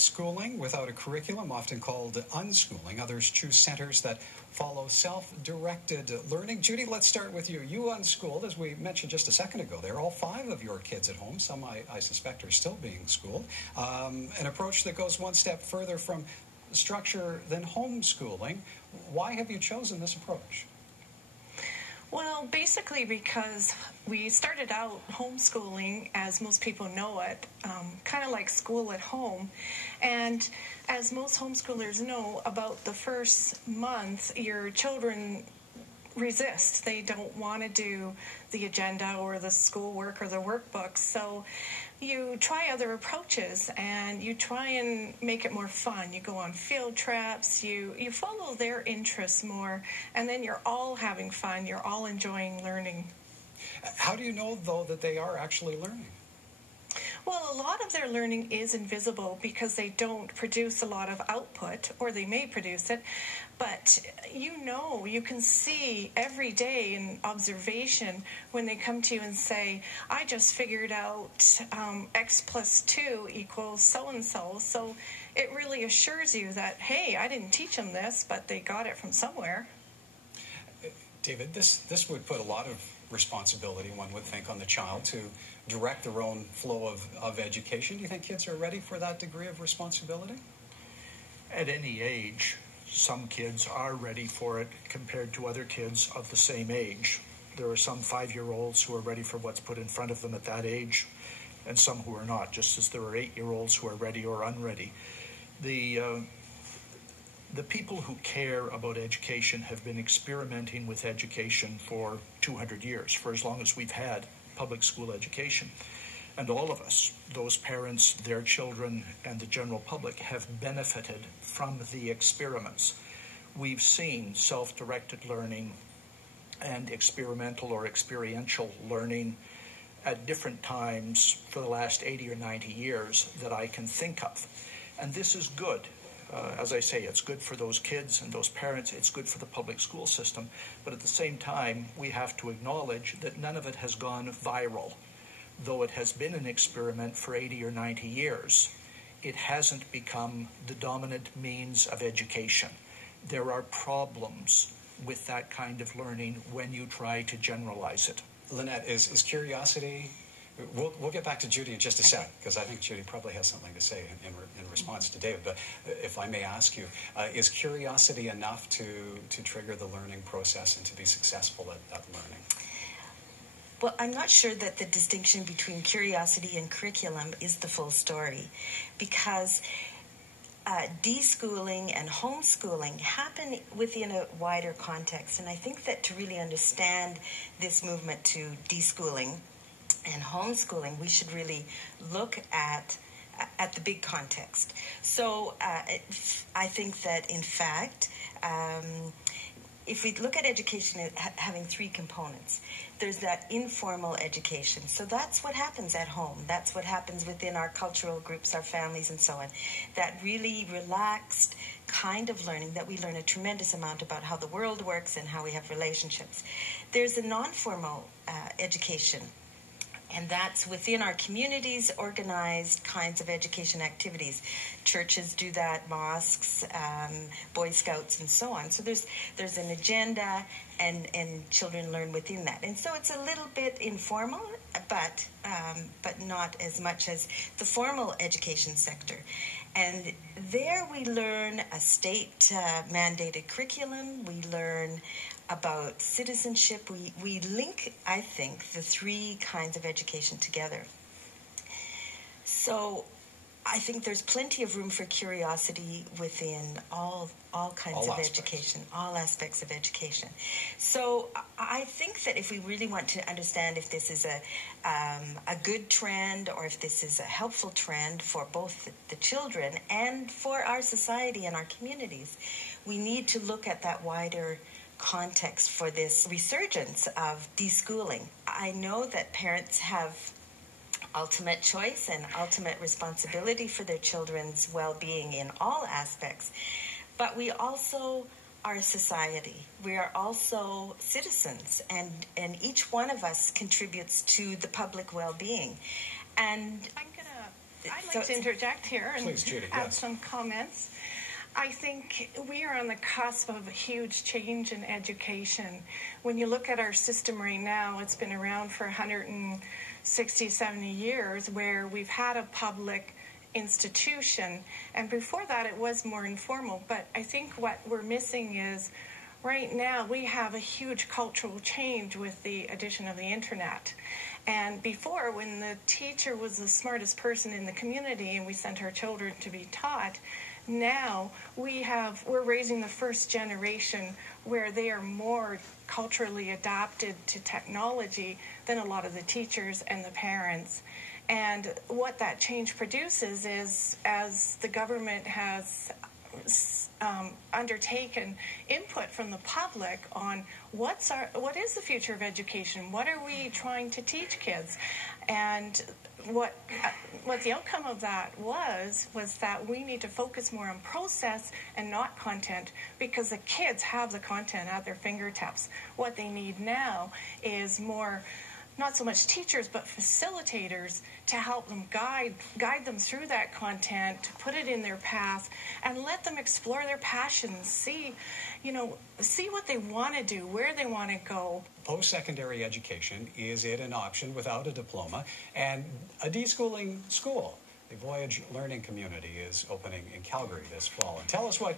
Schooling without a curriculum, often called unschooling. Others choose centers that follow self-directed learning. Judy, let's start with you. You unschooled, as we mentioned just a second ago. There are all 5 of your kids at home. Some, I suspect, are still being schooled. An approach that goes one step further from structure than homeschooling. Why have you chosen this approach? Well, basically because we started out homeschooling, as most people know it, kind of like school at home. And as most homeschoolers know, about the first month, your children resist. They don't want to do the agenda or the schoolwork or the workbooks. So you try other approaches and you try and make it more fun. You go on field trips, you follow their interests more, and then you're all having fun. You're all enjoying learning. How do you know, though, that they are actually learning? Well, a lot of their learning is invisible because they don't produce a lot of output, or they may produce it, but you can see every day in observation when they come to you and say, I just figured out X plus 2 equals so-and-so. So it really assures you that, hey, I didn't teach them this, but they got it from somewhere. David, this would put a lot of responsibility, one would think, on the child to direct their own flow of education. Do you think kids are ready for that degree of responsibility? At any age, some kids are ready for it compared to other kids of the same age. There are some 5-year-olds who are ready for what's put in front of them at that age, and some who are not, just as there are 8-year-olds who are ready or unready. The people who care about education have been experimenting with education for 200 years, for as long as we've had public school education. And all of us, those parents, their children, and the general public, have benefited from the experiments. We've seen self-directed learning and experimental or experiential learning at different times for the last 80 or 90 years that I can think of. And this is good. As I say, it's good for those kids and those parents. It's good for the public school system. But at the same time, we have to acknowledge that none of it has gone viral. Though it has been an experiment for 80 or 90 years, it hasn't become the dominant means of education. There are problems with that kind of learning when you try to generalize it. Lynette, is curiosity... We'll get back to Judy in just a sec, because I think Judy probably has something to say in response to David. But if I may ask you, is curiosity enough to trigger the learning process and to be successful at learning? Well, I'm not sure that the distinction between curiosity and curriculum is the full story, because deschooling and homeschooling happen within a wider context. And I think that to really understand this movement to deschooling and homeschooling, we should really look at the big context. So I think that, in fact, if we look at education having 3 components, there's that informal education. So that's what happens at home. That's what happens within our cultural groups, our families, and so on. That really relaxed kind of learning that we learn a tremendous amount about how the world works and how we have relationships. There's a non-formal education, and that's within our communities, organized kinds of education activities. Churches do that, mosques, Boy Scouts, and so on. So there's an agenda, and children learn within that. And so it's a little bit informal, but not as much as the formal education sector. And there we learn a state-mandated curriculum. We learn about citizenship. We link, I think, the 3 kinds of education together. So I think there's plenty of room for curiosity within all kinds of education, all aspects of education. So I think that if we really want to understand if this is a good trend or if this is a helpful trend for both the children and for our society and our communities, we need to look at that wider context for this resurgence of deschooling. I know that parents have ultimate choice and ultimate responsibility for their children's well-being in all aspects, but we also are a society. We are also citizens, and each one of us contributes to the public well-being. And I'm going to I'd like to interject here and Please, Judy, add yes. some comments. I think we are on the cusp of a huge change in education. When you look at our system right now, it's been around for 160, 70 years, where we've had a public institution, and before that it was more informal. But I think what we're missing is, right now we have a huge cultural change with the addition of the internet. And before, when the teacher was the smartest person in the community and we sent our children to be taught, now we're raising the first generation where they are more culturally adapted to technology than a lot of the teachers and the parents. And what that change produces is, as the government has undertaken input from the public on what is the future of education, what are we trying to teach kids, and what the outcome of that was that we need to focus more on process and not content, because the kids have the content at their fingertips. What they need now is more, not so much teachers, but facilitators to help them guide them through that content, to put it in their path, and let them explore their passions, see what they want to do, where they want to go. Post-secondary education, is it an option without a diploma? And a deschooling school. The Voyage Learning Community is opening in Calgary this fall. And tell us what